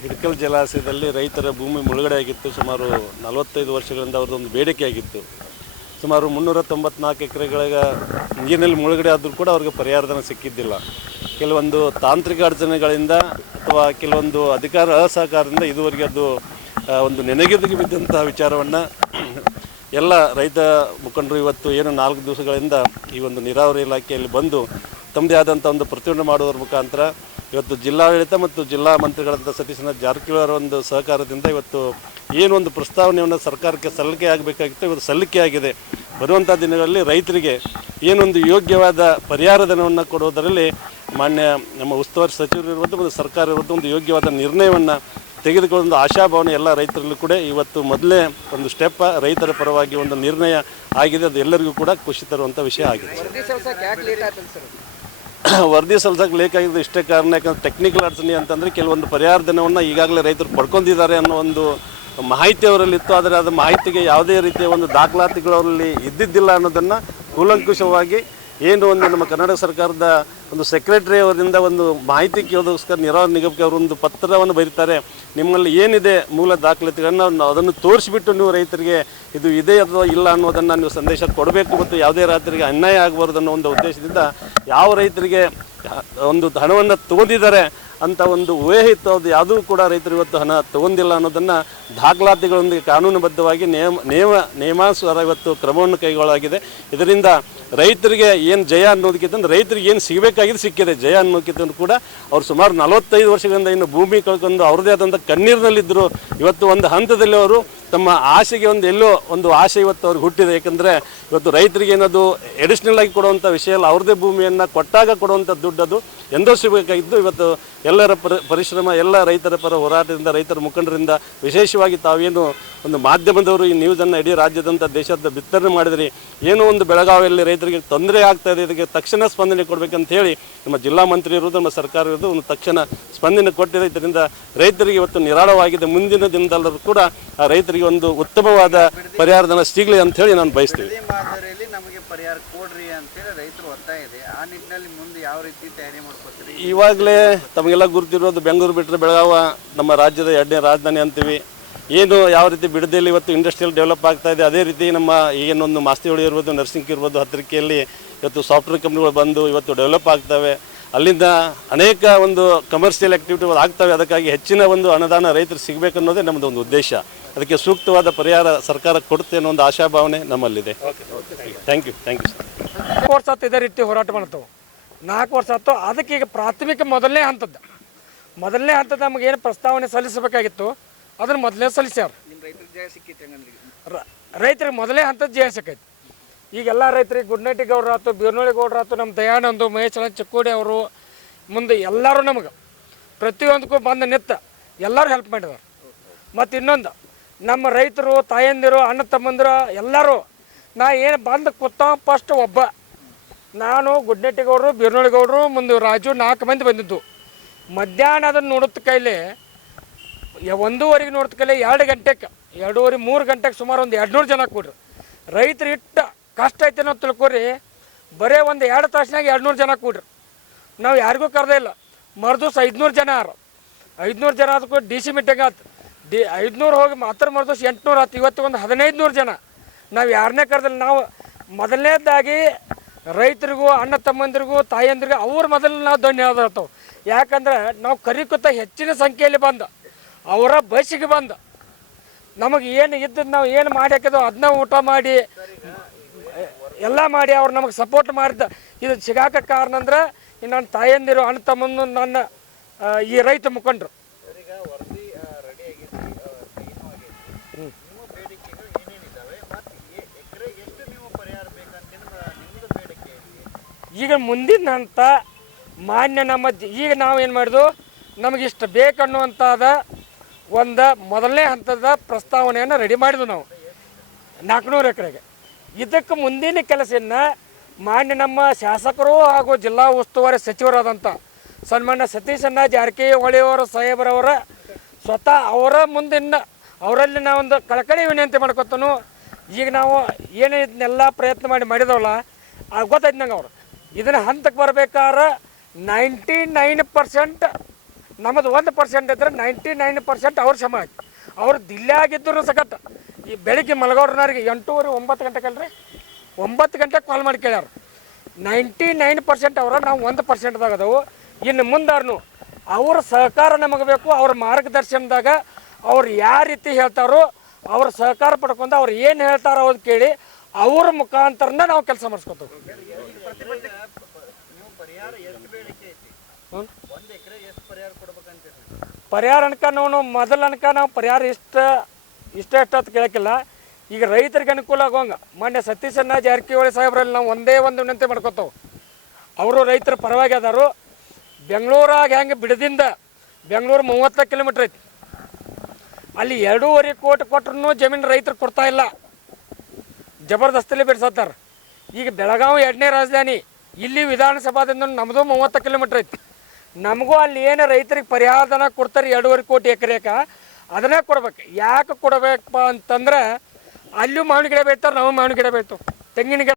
ಹಿಡಕಲ್ ಜಲಾಶಯದಲ್ಲಿ ರೈತರ ಭೂಮಿ ಮುಳುಗಡೆ ಆಗಿತ್ತು. ಸುಮಾರು 45 ವರ್ಷಗಳಿಂದ ಅವ್ರದ್ದೊಂದು ಬೇಡಿಕೆ ಆಗಿತ್ತು. ಸುಮಾರು 394 ಎಕರೆಗಳಿಗೆ ನೀರಿನಲ್ಲಿ ಮುಳುಗಡೆ ಆದರೂ ಕೂಡ ಅವ್ರಿಗೆ ಪರಿಹಾರಧನ ಸಿಕ್ಕಿದ್ದಿಲ್ಲ. ಕೆಲವೊಂದು ತಾಂತ್ರಿಕ ಅಡಚಣೆಗಳಿಂದ ಅಥವಾ ಕೆಲವೊಂದು ಅಧಿಕಾರ ಅಸಹಕಾರದಿಂದ ಇದುವರೆಗೆ ಅದು ಒಂದು ನೆನೆಗುದಿಗೆ ಬಿದ್ದಂತಹ ವಿಚಾರವನ್ನು ಎಲ್ಲ ರೈತ ಮುಖಂಡರು ಇವತ್ತು ಏನು 4 ದಿವಸಗಳಿಂದ ಈ ಒಂದು ನೀರಾವರಿ ಇಲಾಖೆಯಲ್ಲಿ ಬಂದು ತಮ್ಮದೇ ಆದಂಥ ಒಂದು ಪ್ರತಿಭಟನೆ ಮಾಡುವುದರ ಮುಖಾಂತರ ಇವತ್ತು ಜಿಲ್ಲಾಡಳಿತ ಮತ್ತು ಜಿಲ್ಲಾ ಮಂತ್ರಿಗಳಂಥ ಸತೀಶನಾಥ್ ಜಾರಕಿಹೊಳಿ ಅವರ ಒಂದು ಸಹಕಾರದಿಂದ ಇವತ್ತು ಏನು ಒಂದು ಪ್ರಸ್ತಾವನೆಯನ್ನು ಸರ್ಕಾರಕ್ಕೆ ಸಲ್ಲಿಕೆ ಆಗಬೇಕಾಗಿತ್ತು ಇವತ್ತು ಸಲ್ಲಿಕೆ ಆಗಿದೆ. ಬರುವಂಥ ದಿನಗಳಲ್ಲಿ ರೈತರಿಗೆ ಏನೊಂದು ಯೋಗ್ಯವಾದ ಪರಿಹಾರಧನವನ್ನು ಕೊಡುವುದರಲ್ಲಿ ಮಾನ್ಯ ನಮ್ಮ ಉಸ್ತುವಾರಿ ಸಚಿವರು ಇರ್ಬೋದು ಮತ್ತು ಸರ್ಕಾರ ಇರ್ಬೋದು ಒಂದು ಯೋಗ್ಯವಾದ ನಿರ್ಣಯವನ್ನು ತೆಗೆದುಕೊಂಡು ಆಶಾಭಾವನೆ ಎಲ್ಲ ರೈತರಲ್ಲೂ ಕೂಡ ಇವತ್ತು ಮೊದಲೇ ಒಂದು ಸ್ಟೆಪ್ ರೈತರ ಪರವಾಗಿ ಒಂದು ನಿರ್ಣಯ ಆಗಿದೆ. ಅದು ಎಲ್ಲರಿಗೂ ಕೂಡ ಖುಷಿ ತರುವಂಥ ವಿಷಯ ಆಗಿದೆ. ವರದಿ ಸಲ್ಲಿಸೋಕೆ ಲೇಟ್ ಆಗಿದ್ದು ಇಷ್ಟೇ ಕಾರಣ, ಯಾಕಂದರೆ ಟೆಕ್ನಿಕಲ್ ಅಡಚಣೆ ಅಂತಂದರೆ ಕೆಲವೊಂದು ಪರಿಹಾರಧನವನ್ನು ಈಗಾಗಲೇ ರೈತರು ಪಡ್ಕೊಂಡಿದ್ದಾರೆ ಅನ್ನೋ ಒಂದು ಮಾಹಿತಿ ಅವರಲ್ಲಿತ್ತು. ಆದರೆ ಅದು ಮಾಹಿತಿಗೆ ಯಾವುದೇ ರೀತಿಯ ಒಂದು ದಾಖಲಾತಿಗಳು ಅವರಲ್ಲಿ ಇದ್ದಿದ್ದಿಲ್ಲ ಅನ್ನೋದನ್ನು ಕೂಲಂಕುಷವಾಗಿ ಏನು ಒಂದು ನಮ್ಮ ಕರ್ನಾಟಕ ಸರ್ಕಾರದ ಒಂದು ಸೆಕ್ರೆಟರಿ ಅವರಿಂದ ಒಂದು ಮಾಹಿತಿ ಕೇಳೋದಕ್ಕೋಸ್ಕರ ನೀರಾವರಿ ನಿಗಮಕ್ಕೆ ಅವರೊಂದು ಪತ್ರವನ್ನು ಬರೀತಾರೆ. ನಿಮ್ಮಲ್ಲಿ ಏನಿದೆ ಮೂಲ ದಾಖಲಾತಿಗಳನ್ನು ಅದನ್ನು ತೋರಿಸಿಬಿಟ್ಟು ನೀವು ರೈತರಿಗೆ ಇದು ಇದೆ ಅಥವಾ ಇಲ್ಲ ಅನ್ನೋದನ್ನು ನೀವು ಸಂದೇಶ ಕೊಡಬೇಕು ಮತ್ತು ಯಾವುದೇ ರೈತರಿಗೆ ಅನ್ಯಾಯ ಆಗಬಾರ್ದು ಅನ್ನೋ ಒಂದು ಉದ್ದೇಶದಿಂದ ಯಾವ ರೈತರಿಗೆ ಒಂದು ಹಣವನ್ನು ತೊಗೊಂಡಿದ್ದಾರೆ ಅಂತ ಒಂದು ಊಹೆ ಇತ್ತು, ಅದು ಯಾವುದೂ ಕೂಡ ರೈತರು ಇವತ್ತು ಹಣ ತೊಗೊಂಡಿಲ್ಲ ಅನ್ನೋದನ್ನು ದಾಖಲಾತಿಗಳೊಂದಿಗೆ ಕಾನೂನುಬದ್ಧವಾಗಿ ನಿಯಮಾನುಸಾರ ಇವತ್ತು ಕ್ರಮವನ್ನು ಕೈಗೊಳ್ಳಲಾಗಿದೆ. ಇದರಿಂದ ರೈತರಿಗೆ ಏನು ಜಯ ಅನ್ನೋದಕ್ಕಿಂತ ರೈತರಿಗೆ ಏನು ಸಿಗಬೇಕಾಗಿದೆ ಸಿಕ್ಕಿದೆ. ಜಯ ಅನ್ನೋದಕ್ಕಿಂತ ಕೂಡ ಅವ್ರು ಸುಮಾರು 45 ವರ್ಷಗಳಿಂದ ಇನ್ನು ಭೂಮಿ ಕಳ್ಕೊಂಡು ಅವ್ರದ್ದೇ ಆದಂಥ ಕಣ್ಣೀರಿನಲ್ಲಿದ್ದರು. ಇವತ್ತು ಒಂದು ಹಂತದಲ್ಲಿ ಅವರು ತಮ್ಮ ಆಸೆಗೆ ಎಲ್ಲೋ ಒಂದು ಆಸೆ ಇವತ್ತು ಅವ್ರಿಗೆ ಹುಟ್ಟಿದೆ. ಯಾಕಂದರೆ ಇವತ್ತು ರೈತರಿಗೆ ಏನದು ಎಡಿಷ್ನಲ್ ಆಗಿ ಕೊಡುವಂಥ ವಿಷಯ ಅಲ್ಲ, ಅವ್ರದ್ದೇ ಭೂಮಿಯನ್ನು ಕೊಟ್ಟಾಗ ಕೊಡುವಂಥ ದುಡ್ಡು ಅದು ಎಂದೋ ಸಿಗಬೇಕಾಗಿದ್ದು ಇವತ್ತು ಎಲ್ಲರ ಪರಿಶ್ರಮ ಎಲ್ಲ ರೈತರ ಪರ ಹೋರಾಟದಿಂದ ರೈತರ ಮುಖಂಡರಿಂದ ವಿಶೇಷವಾಗಿ ತಾವೇನು ಒಂದು ಮಾಧ್ಯಮದವರು ಈ ನ್ಯೂಸನ್ನು ಇಡೀ ರಾಜ್ಯದಂಥ ದೇಶದ ವಿಸ್ತರಣೆ ಮಾಡಿದ್ರಿ. ಏನೋ ಒಂದು ಬೆಳಗಾವಿಯಲ್ಲಿ ರೈತರಿಗೆ ತೊಂದರೆ ಆಗ್ತಾ ಇದೆ, ಇದಕ್ಕೆ ತಕ್ಷಣ ಸ್ಪಂದನೆ ಕೊಡಬೇಕಂತ ಹೇಳಿ ನಮ್ಮ ಜಿಲ್ಲಾ ಮಂತ್ರಿ ಇರೋದು ನಮ್ಮ ಸರ್ಕಾರ ಇರೋದು ಒಂದು ತಕ್ಷಣ ಸ್ಪಂದನೆ ಕೊಟ್ಟಿದೆ. ಇದರಿಂದ ರೈತರಿಗೆ ಇವತ್ತು ನಿರಾಳವಾಗಿದೆ. ಮುಂದಿನ ದಿನದಲ್ಲೂ ಕೂಡ ಆ ರೈತರಿಗೆ ಒಂದು ಉತ್ತಮವಾದ ಪರಿಹಾರಧನ ಸಿಗಲಿ ಅಂತ ಹೇಳಿ ನಾನು ಬಯಸ್ತೀವಿ. ಇವಾಗಲೇ ತಮಗೆಲ್ಲ ಗುರುತಿರೋದು ಬೆಂಗಳೂರು ಬಿಟ್ಟರೆ ಬೆಳಗಾವ ನಮ್ಮ ರಾಜ್ಯದ 2ನೇ ರಾಜಧಾನಿ ಅಂತೀವಿ. ಏನು ಯಾವ ರೀತಿ ಬಿಡದಿಯಲ್ಲಿ ಇವತ್ತು ಇಂಡಸ್ಟ್ರಿಯಲ್ ಡೆವಲಪ್ ಆಗ್ತಾ ಇದೆ, ಅದೇ ರೀತಿ ನಮ್ಮ ಏನೊಂದು ಮಾಸ್ತಿಹೊಳಿ ಇರ್ಬೋದು, ನರ್ಸಿಂಗ್ ಇರ್ಬೋದು, ಹತ್ತಿರಕೆಯಲ್ಲಿ ಇವತ್ತು ಸಾಫ್ಟ್ವೇರ್ ಕಂಪ್ನಿಗಳು ಬಂದು ಇವತ್ತು ಡೆವಲಪ್ ಆಗ್ತವೆ. ಅಲ್ಲಿಂದ ಅನೇಕ ಒಂದು ಕಮರ್ಷಿಯಲ್ ಆ್ಯಕ್ಟಿವಿಟಿಗಳು ಆಗ್ತವೆ. ಅದಕ್ಕಾಗಿ ಹೆಚ್ಚಿನ ಒಂದು ಅನುದಾನ ರೈತರು ಸಿಗಬೇಕು ಅನ್ನೋದೇ ನಮ್ಮದು ಒಂದು ಉದ್ದೇಶ. ಅದಕ್ಕೆ ಸೂಕ್ತವಾದ ಪರಿಹಾರ ಸರ್ಕಾರ ಕೊಡುತ್ತೆ ಅನ್ನೋ ಒಂದು ಆಶಾಭಾವನೆ ನಮ್ಮಲ್ಲಿದೆ. Thank you sir. 4 ವರ್ಷ ಆಯ್ತು ಇದೇ ರೀತಿ ಹೋರಾಟ ಮಾಡ್ತಾವೆ. 4 ವರ್ಷ ಆಯ್ತು. ಅದಕ್ಕೆ ಈಗ ಪ್ರಾಥಮಿಕ ಮೊದಲನೇ ಹಂತದ ನಮಗೇನು ಪ್ರಸ್ತಾವನೆ ಸಲ್ಲಿಸಬೇಕಾಗಿತ್ತು ಅದನ್ನು ಮೊದಲೇ ಸಲ್ಲಿಸ್ಯಾರ. ರೈತರಿಗೆ ಮೊದಲೇ ಹಂತದ ಜಯ ಸಿಕ್ಕೈತಿ. ಈಗೆಲ್ಲ ರೈತರಿಗೆ ಗುಡ್ನಟ್ಟಿ ಗೌಡ್ರು ಆಯ್ತು, ಬೀರ್ನೋಳಿ ಗೌಡ್ರು ಆಯ್ತು, ನಮ್ಮ ದಯಾನಂದು, ಮಹೇಶ್ ಚಿಕ್ಕೋಡಿ ಅವರು ಮುಂದೆ ಎಲ್ಲರೂ ನಮಗೆ ಪ್ರತಿಯೊಂದಕ್ಕೂ ಬಂದು ನಿತ್ತ ಎಲ್ಲರೂ ಹೆಲ್ಪ್ ಮಾಡಿದಾರೆ. ಮತ್ತು ಇನ್ನೊಂದು ನಮ್ಮ ರೈತರು, ತಾಯಂದಿರು, ಅಣ್ಣ ತಮ್ಮಂದಿರು ಎಲ್ಲರೂ ನಾ ಏನು ಬಂದು ಕೂತ ಫಸ್ಟ್ ಒಬ್ಬ ನಾನು ಗುಡ್ನಟ್ಟಿ ಗೌಡ್ರು, ಬೀರ್ನೋಳಿ ಗೌಡ್ರು, ಮುಂದೆ ರಾಜು 4 ಮಂದಿ ಬಂದಿದ್ದು. ಮಧ್ಯಾಹ್ನ ಅದನ್ನು ನೋಡುತ್ತ ಕೈಲಿ 1:30 ನೋಡ್ತ ಕೈಲಿ 2 ಗಂಟೆಗೆ 2:30 3 ಗಂಟೆಗೆ ಸುಮಾರು ಒಂದು 200 ಜನ ಕೂಡ್ರಿ. ರೈತರು ಇಟ್ಟು ಕಷ್ಟ ಐತೆ ನಾವು ತಿಳ್ಕೊರಿ. ಬರೀ ಒಂದು 2 ತಾಸಿನಾಗ 200 ಜನ ಕೂಡ್ರಿ. ನಾವು ಯಾರಿಗೂ ಕರೆದೇ ಇಲ್ಲ. ಮರ್ದೂಸ್ 500 ಜನ ಆರು. 500 ಜನ ಅದಕ್ಕೂ DC ಮೀಟಿಂಗ್ ಆಯ್ತು. 500 ಹೋಗಿ ಮಾತ್ರ ಮರ್ದೂಸ್ 800 ಆಯ್ತು. ಇವತ್ತು ಒಂದು 1500 ಜನ. ನಾವು ಯಾರನ್ನೇ ಕರೆದಿಲ್ಲ. ನಾವು ಮೊದಲನೇದಾಗಿ ರೈತರಿಗೂ, ಅಣ್ಣ ತಮ್ಮಂದಿರಿಗೂ, ತಾಯಂದಿರಿಗೂ ಅವ್ರ ಮೊದಲು ನಾವು ಧನ್ಯವಾದ ಇರ್ತವೆ. ಯಾಕಂದ್ರೆ ನಾವು ಕರಿಕುತ್ತ ಹೆಚ್ಚಿನ ಸಂಖ್ಯೆಯಲ್ಲಿ ಬಂದು ಅವರ ಬಸ್ಸಿಗೆ ಬಂದು ನಮಗೆ ಏನು ಇದ್ದದ್ದು ನಾವು ಏನು ಮಾಡಿ ಹಾಕಿದೋ ಅದನ್ನ ಊಟ ಮಾಡಿ ಎಲ್ಲ ಮಾಡಿ ಅವ್ರು ನಮಗೆ ಸಪೋರ್ಟ್ ಮಾಡಿದ ಇದು ಸಿಗಾಕ ಕಾರಣ ಅಂದ್ರೆ ನನ್ನ ತಾಯಂದಿರು, ಅಣ್ಣ ತಮ್ಮಂದು, ನನ್ನ ಈ ರೈತ ಮುಖಂಡರು. ಈಗ ಮುಂದಿನ ಹಂತ ಮಾನ್ಯ ನಮ್ಮ ಈಗ ನಾವು ಏನು ಮಾಡಿದ್ವು, ನಮಗಿಷ್ಟು ಬೇಕನ್ನುವಂಥದ ಒಂದು ಮೊದಲನೇ ಹಂತದ ಪ್ರಸ್ತಾವನೆಯನ್ನು ರೆಡಿ ಮಾಡಿದ್ವು ನಾವು 400 ಎಕರೆಗೆ. ಇದಕ್ಕೆ ಮುಂದಿನ ಕೆಲಸವನ್ನು ಮಾನ್ಯ ನಮ್ಮ ಶಾಸಕರು ಹಾಗೂ ಜಿಲ್ಲಾ ಉಸ್ತುವಾರಿ ಸಚಿವರಾದಂಥ ಸನ್ಮಾನ್ಯ ಸತೀಶಣ್ಣ ಜಾರಕಿಹೊಳಿ ಅವರ ಸಾಹೇಬರವರ ಸ್ವತಃ ಅವರ ಮುಂದಿನ ಅವರಲ್ಲಿ ನಾವೊಂದು ಕಳಕಳಿ ವಿನಂತಿ ಮಾಡ್ಕೊತಾನು. ಈಗ ನಾವು ಏನೇ ಇದನ್ನೆಲ್ಲ ಪ್ರಯತ್ನ ಮಾಡಿದವಲ್ಲ ಗೊತ್ತಾಯ್ತು ನಂಗೆ. ಅವರು ಇದನ್ನು ಹಂತಕ್ಕೆ ಬರಬೇಕಾದ್ರೆ 99% ನಮ್ಮದು 1% ಇದ್ರೆ 99% ಅವ್ರ ಶ್ರಮ ಐತಿ. ಅವ್ರು ದಿಲ್ಲಾಗಿದ್ದರೂ ಸಕಟ್ ಈ ಬೆಳಿಗ್ಗೆ ಮಲಗೋರ್ನವ್ರಿಗೆ 8:30 9 ಗಂಟೆಗಲ್ರಿ 9 ಗಂಟೆಗೆ ಕಾಲ್ ಮಾಡಿ ಕೇಳ್ಯಾರ. 99% ಅವರ ನಾವು 1%ದಾಗ ಅದಾವು. ಇನ್ನು ಮುಂದಾರ್ನು ಅವ್ರ ಸಹಕಾರ ನಮಗೆ ಬೇಕು. ಅವ್ರ ಮಾರ್ಗದರ್ಶನದಾಗ ಅವ್ರು ಯಾವ ರೀತಿ ಹೇಳ್ತಾರೋ ಅವ್ರ ಸಹಕಾರ ಪಡ್ಕೊಂಡು ಅವ್ರು ಏನು ಹೇಳ್ತಾರೋ ಅದು ಕೇಳಿ ಅವ್ರ ಮುಖಾಂತರನ ನಾವು ಕೆಲಸ ಮಾಡಿಸ್ಕೊತೇವೆ. ಪರಿಹಾರ ಅನ್ಕ ನಾವು ಮೊದಲ ಅನ್ಕ ನಾವು ಪರಿಹಾರ ಇಷ್ಟೇ ಅಂತ ಕೇಳಕ್ಕಿಲ್ಲ. ಈಗ ರೈತರಿಗೆ ಅನುಕೂಲ ಆಗೋಂಗ ಮೊನ್ನೆ ಸತೀಶಣ್ಣ ಜಾರಕಿಹೊಳಿ ಸಾಹೇಬ್ರಲ್ಲಿ ನಾವು ಒಂದೇ ಒಂದು ವಿನಂತಿ ಮಾಡ್ಕೊತೇವೆ. ಅವರು ರೈತರ ಪರವಾಗಿ ಅದಾರು. ಬೆಂಗಳೂರಾಗ ಹೆಂಗೆ ಬಿಡದಿಂದ ಬೆಂಗಳೂರು 30 ಕಿಲೋಮೀಟ್ರ್ ಐತಿ. ಅಲ್ಲಿ 2.5 ಕೋಟಿ ಕೊಟ್ಟರು ಜಮೀನು ರೈತರು ಕೊಡ್ತಾ ಇಲ್ಲ, ಜಬರ್ದಸ್ತಲ್ಲಿ ಬಿಡ್ಸತ್ತಾರ. ಈಗ ಬೆಳಗಾವಿ 2ನೇ ರಾಜಧಾನಿ, ಇಲ್ಲಿ ವಿಧಾನಸಭಾದಿಂದ ನಮ್ಮದು 30 ಕಿಲೋಮೀಟ್ರ್ ಐತಿ. ನಮಗೂ ಅಲ್ಲಿ ಏನು ರೈತರಿಗೆ ಪರಿಹಾರಧನ ಕೊಡ್ತಾರೆ 2.5 ಕೋಟಿ ಎಕರೆಗೆ, ಅದನ್ನೇ ಕೊಡ್ಬೇಕು. ಯಾಕೆ ಕೊಡಬೇಕಪ್ಪ ಅಂತಂದ್ರೆ ಅಲ್ಲೂ ಮಾವಿನ ಗಿಡ ಬೆಳಿತಾರೆ, ನಾವು ಮಾವಿನ ಗಿಡ ಬೆಳಿತೇವೆ, ತೆಂಗಿನ ಗಿಡ